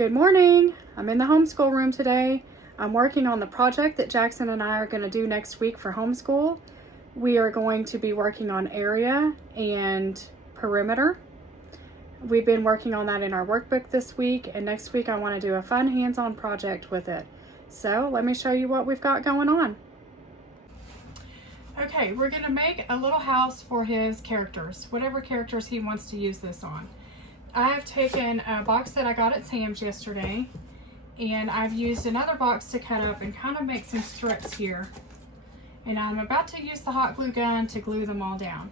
Good morning. I'm in the homeschool room today. I'm working on the project that Jackson and I are going to do next week for homeschool. We are going to be working on area and perimeter. We've been working on that in our workbook this week, and next week I want to do a fun hands-on project with it. So let me show you what we've got going on. Okay, we're going to make a little house for his characters, whatever characters he wants to use this on. I have taken a box that I got at Sam's yesterday, and I've used another box to cut up and kind of make some strips here. And I'm about to use the hot glue gun to glue them all down.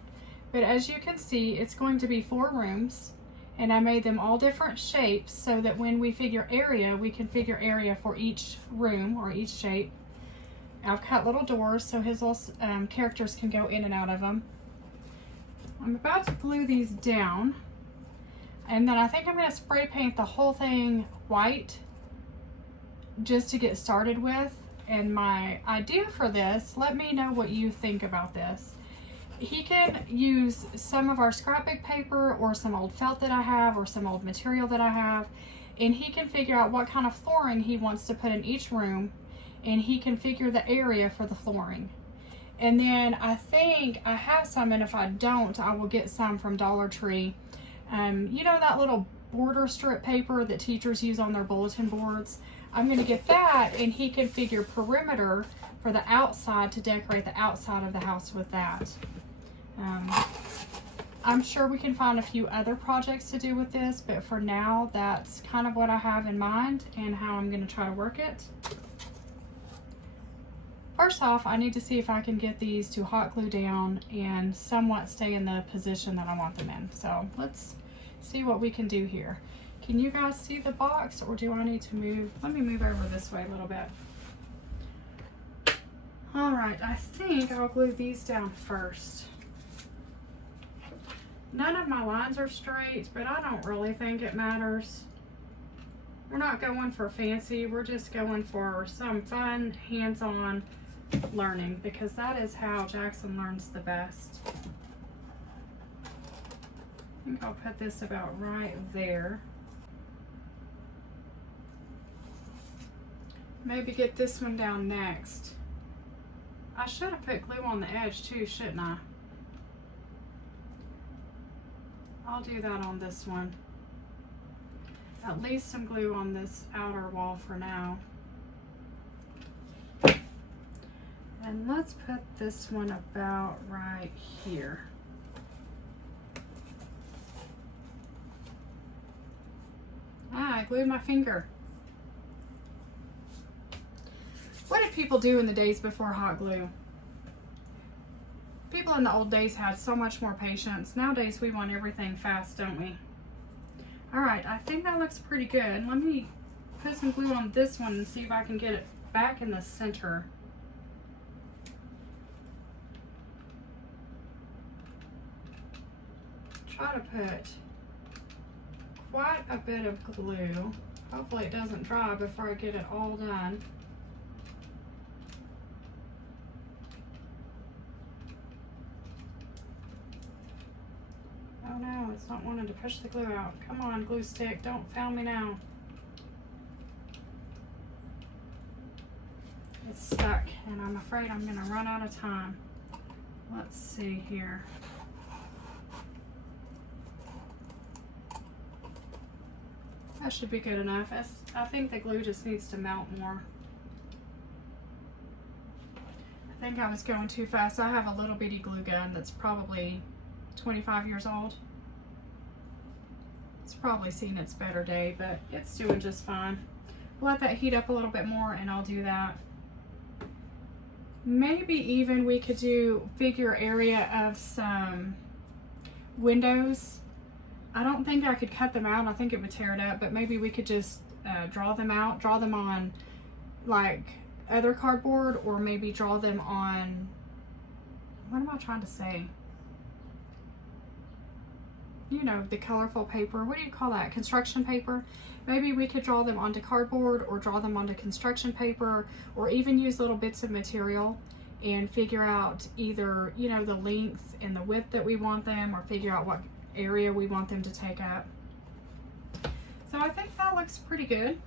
But as you can see, it's going to be 4 rooms, and I made them all different shapes so that when we figure area, we can figure area for each room or each shape. I've cut little doors so his little characters can go in and out of them. I'm about to glue these down. And then I think I'm going to spray paint the whole thing white just to get started with. And my idea for this, let me know what you think about this. He can use some of our scrapbook paper or some old felt that I have or some old material that I have. And he can figure out what kind of flooring he wants to put in each room. And he can figure the area for the flooring. And then I think I have some, and if I don't, I will get some from Dollar Tree. You know that little border strip paper that teachers use on their bulletin boards? I'm going to get that, and he can figure perimeter for the outside to decorate the outside of the house with that. I'm sure we can find a few other projects to do with this, but for now, that's kind of what I have in mind and how I'm going to try to work it. First off, I need to see if I can get these to hot glue down and somewhat stay in the position that I want them in. So let's see what we can do here. Can you guys see the box, or do I need to move? Let me move over this way a little bit. All right, I think I'll glue these down first. None of my lines are straight, but I don't really think it matters. We're not going for fancy, we're just going for some fun, hands-on learning, because that is how Jackson learns the best. I think I'll put this about right there. Maybe get this one down next. I should have put glue on the edge too, shouldn't I? I'll do that on this one. At least some glue on this outer wall for now. And let's put this one about right here. I glued my finger. What did people do in the days before hot glue? People in the old days had so much more patience. Nowadays we want everything fast, don't we? Alright, I think that looks pretty good. Let me put some glue on this one and see if I can get it back in the center. Try to put quite a bit of glue. Hopefully it doesn't dry before I get it all done. Oh no, it's not wanting to push the glue out. Come on, glue stick, don't fail me now. It's stuck, and I'm afraid I'm gonna run out of time. Let's see here. That should be good enough. I think the glue just needs to melt more. I think I was going too fast. I have a little bitty glue gun that's probably 25 years old. It's probably seen its better day, but it's doing just fine. Let that heat up a little bit more and I'll do that. Maybe even we could do figure area of some windows. I don't think I could cut them out. I think it would tear it up, but maybe we could just draw them out, draw them on like other cardboard, or maybe draw them on, what am I trying to say? You know, the colorful paper. What do you call that? Construction paper. Maybe we could draw them onto cardboard or draw them onto construction paper, or even use little bits of material and figure out either, you know, the length and the width that we want them, or figure out what area we want them to take up. So I think that looks pretty good.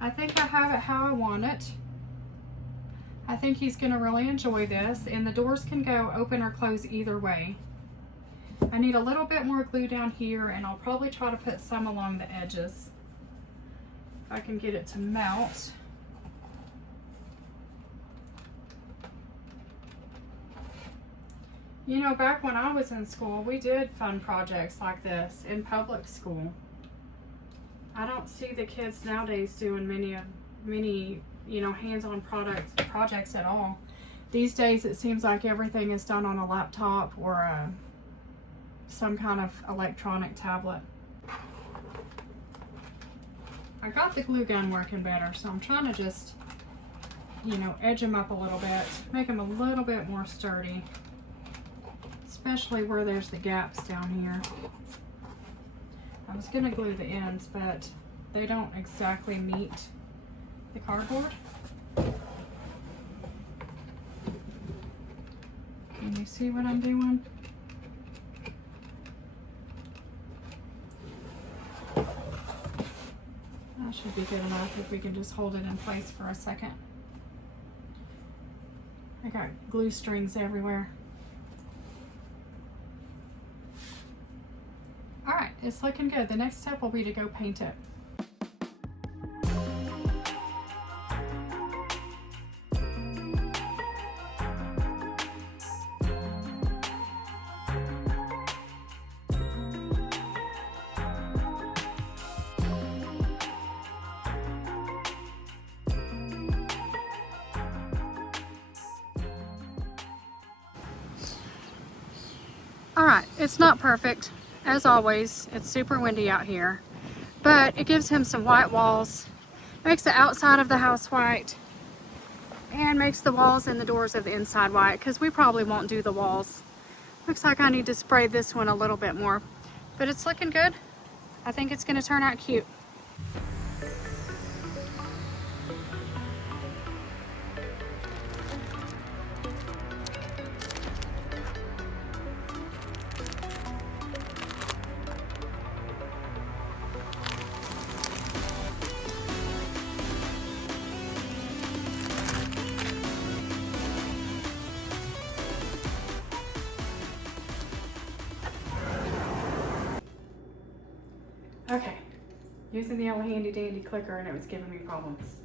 I think I have it how I want it. I think he's going to really enjoy this, and the doors can go open or close either way. I need a little bit more glue down here, and I'll probably try to put some along the edges if I can get it to melt. You know, back when I was in school, we did fun projects like this in public school. I don't see the kids nowadays doing many, you know, hands-on projects at all. These days, it seems like everything is done on a laptop or some kind of electronic tablet. I got the glue gun working better, so I'm trying to just, you know, edge them up a little bit, make them a little bit more sturdy, especially where there's the gaps down here. I was going to glue the ends, but they don't exactly meet the cardboard. Can you see what I'm doing? That should be good enough if we can just hold it in place for a second. I got glue strings everywhere. All right, it's looking good. The next step will be to go paint it. All right, it's not perfect. As always, it's super windy out here, but it gives him some white walls, makes the outside of the house white, and makes the walls and the doors of the inside white, because we probably won't do the walls. Looks like I need to spray this one a little bit more, but it's looking good. I think it's going to turn out cute. Okay, using the old handy dandy clicker and it was giving me problems.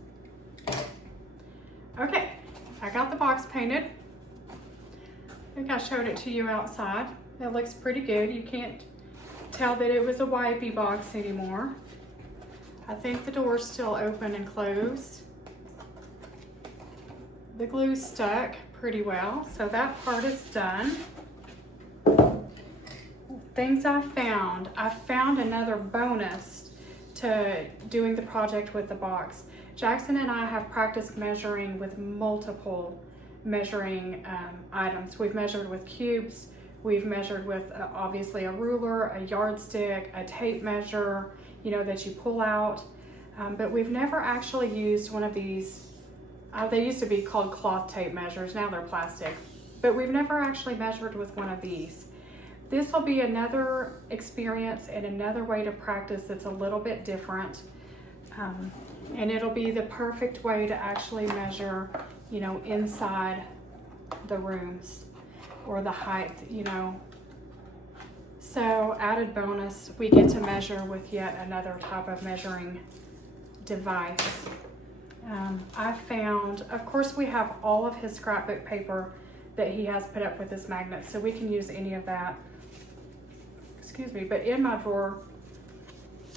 Okay, I got the box painted. I think I showed it to you outside. It looks pretty good. You can't tell that it was a wipey box anymore. I think the door's still open and closed. The glue stuck pretty well, so that part is done. Things I found another bonus to doing the project with the box. Jackson and I have practiced measuring with multiple measuring items. We've measured with cubes, we've measured with obviously a ruler, a yardstick, a tape measure, you know, that you pull out, but we've never actually used one of these. They used to be called cloth tape measures, now they're plastic, but we've never actually measured with one of these. This will be another experience and another way to practice that's a little bit different. And it'll be the perfect way to actually measure, you know, inside the rooms or the height, you know. So added bonus, we get to measure with yet another type of measuring device. I found, of course, we have all of his scrapbook paper that he has put up with his magnets, so we can use any of that. Excuse me, but in my drawer,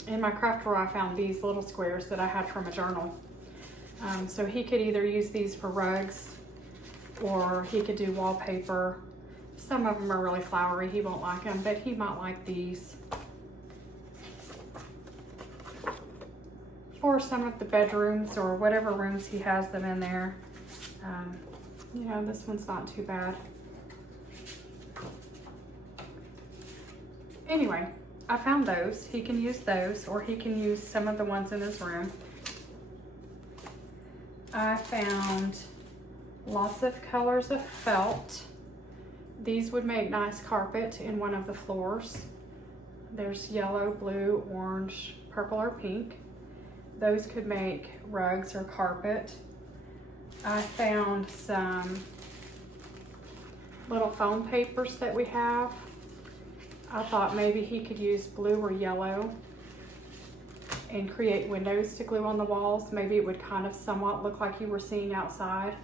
in my craft drawer, I found these little squares that I had from a journal. So he could either use these for rugs or he could do wallpaper. Some of them are really flowery, he won't like them, but he might like these. For some of the bedrooms or whatever rooms he has them in there. You know, this one's not too bad. Anyway, I found those. He can use those, or he can use some of the ones in his room. I found lots of colors of felt. These would make nice carpet in one of the floors. There's yellow, blue, orange, purple, or pink. Those could make rugs or carpet. I found some little foam papers that we have. I thought maybe he could use blue or yellow and create windows to glue on the walls. Maybe it would kind of somewhat look like you were seeing outside.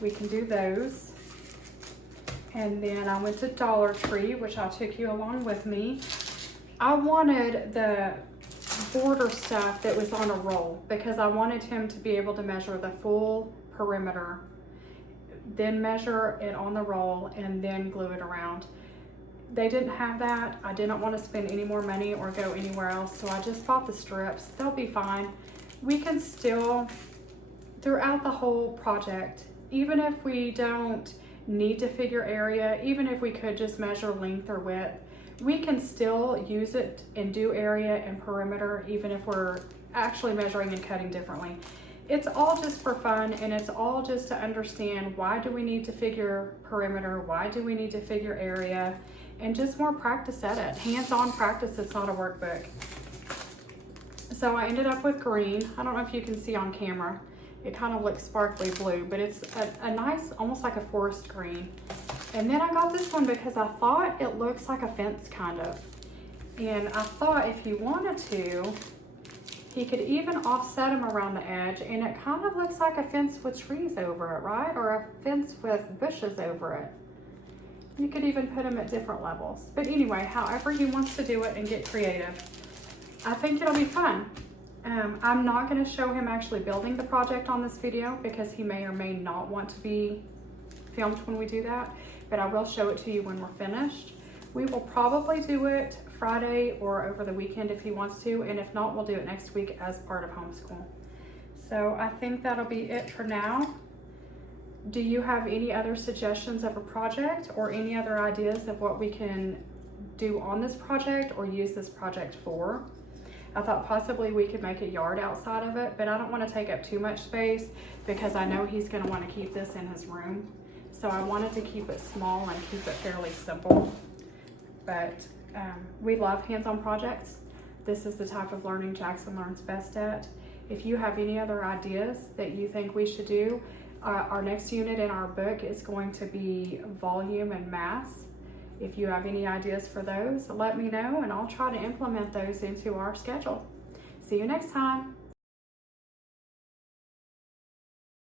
We can do those. And then I went to Dollar Tree, which I took you along with me. I wanted the border stuff that was on a roll because I wanted him to be able to measure the full perimeter, then measure it on the roll, and then glue it around. They didn't have that. I didn't want to spend any more money or go anywhere else, so I just bought the strips. They'll be fine. We can still, throughout the whole project, even if we don't need to figure area, even if we could just measure length or width, we can still use it and do area and perimeter, even if we're actually measuring and cutting differently. It's all just for fun, and it's all just to understand, why do we need to figure perimeter? Why do we need to figure area? And just more practice at it. Hands-on practice, it's not a workbook. So I ended up with green. I don't know if you can see on camera. It kind of looks sparkly blue, but it's a nice, almost like a forest green. And then I got this one because I thought it looks like a fence kind of. And I thought if he wanted to, he could even offset them around the edge, and it kind of looks like a fence with trees over it, right? Or a fence with bushes over it. You could even put them at different levels. But anyway, however he wants to do it and get creative, I think it'll be fun. I'm not going to show him actually building the project on this video because he may or may not want to be filmed when we do that, but I will show it to you when we're finished. We will probably do it Friday or over the weekend if he wants to, and if not, we'll do it next week as part of homeschool. So I think that'll be it for now. Do you have any other suggestions of a project or any other ideas of what we can do on this project or use this project for? I thought possibly we could make a yard outside of it, but I don't want to take up too much space because I know he's going to want to keep this in his room. So I wanted to keep it small and keep it fairly simple. But we love hands-on projects. This is the type of learning Jackson learns best at. If you have any other ideas that you think we should do, our next unit in our book is going to be volume and mass. If you have any ideas for those, let me know and I'll try to implement those into our schedule. See you next time.